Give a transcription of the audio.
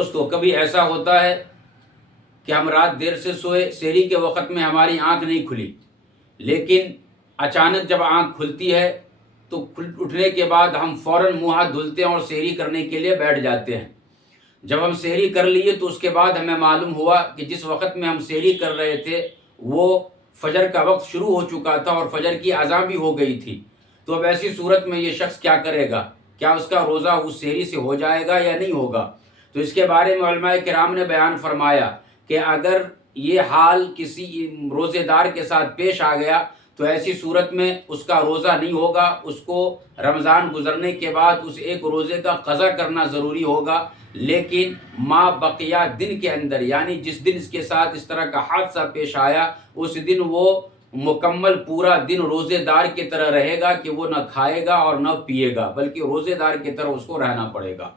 دوستو کبھی ایسا ہوتا ہے کہ ہم رات دیر سے سوئے، سحری کے وقت میں ہماری آنکھ نہیں کھلی، لیکن اچانک جب آنکھ کھلتی ہے تو اٹھنے کے بعد ہم فوراً منہ ہاتھ دھلتے ہیں اور سحری کرنے کے لیے بیٹھ جاتے ہیں۔ جب ہم سحری کر لیے تو اس کے بعد ہمیں معلوم ہوا کہ جس وقت میں ہم سحری کر رہے تھے وہ فجر کا وقت شروع ہو چکا تھا اور فجر کی اذان بھی ہو گئی تھی۔ تو اب ایسی صورت میں یہ شخص کیا کرے گا؟ کیا اس کا روزہ اس سحری سے ہو جائے گا یا نہیں ہوگا؟ تو اس کے بارے میں علماء کرام نے بیان فرمایا کہ اگر یہ حال کسی روزے دار کے ساتھ پیش آ گیا تو ایسی صورت میں اس کا روزہ نہیں ہوگا، اس کو رمضان گزرنے کے بعد اس ایک روزے کا قضا کرنا ضروری ہوگا، لیکن ما بقیہ دن کے اندر، یعنی جس دن اس کے ساتھ اس طرح کا حادثہ پیش آیا اس دن وہ مکمل پورا دن روزے دار کی طرح رہے گا کہ وہ نہ کھائے گا اور نہ پیے گا، بلکہ روزے دار کی طرح اس کو رہنا پڑے گا۔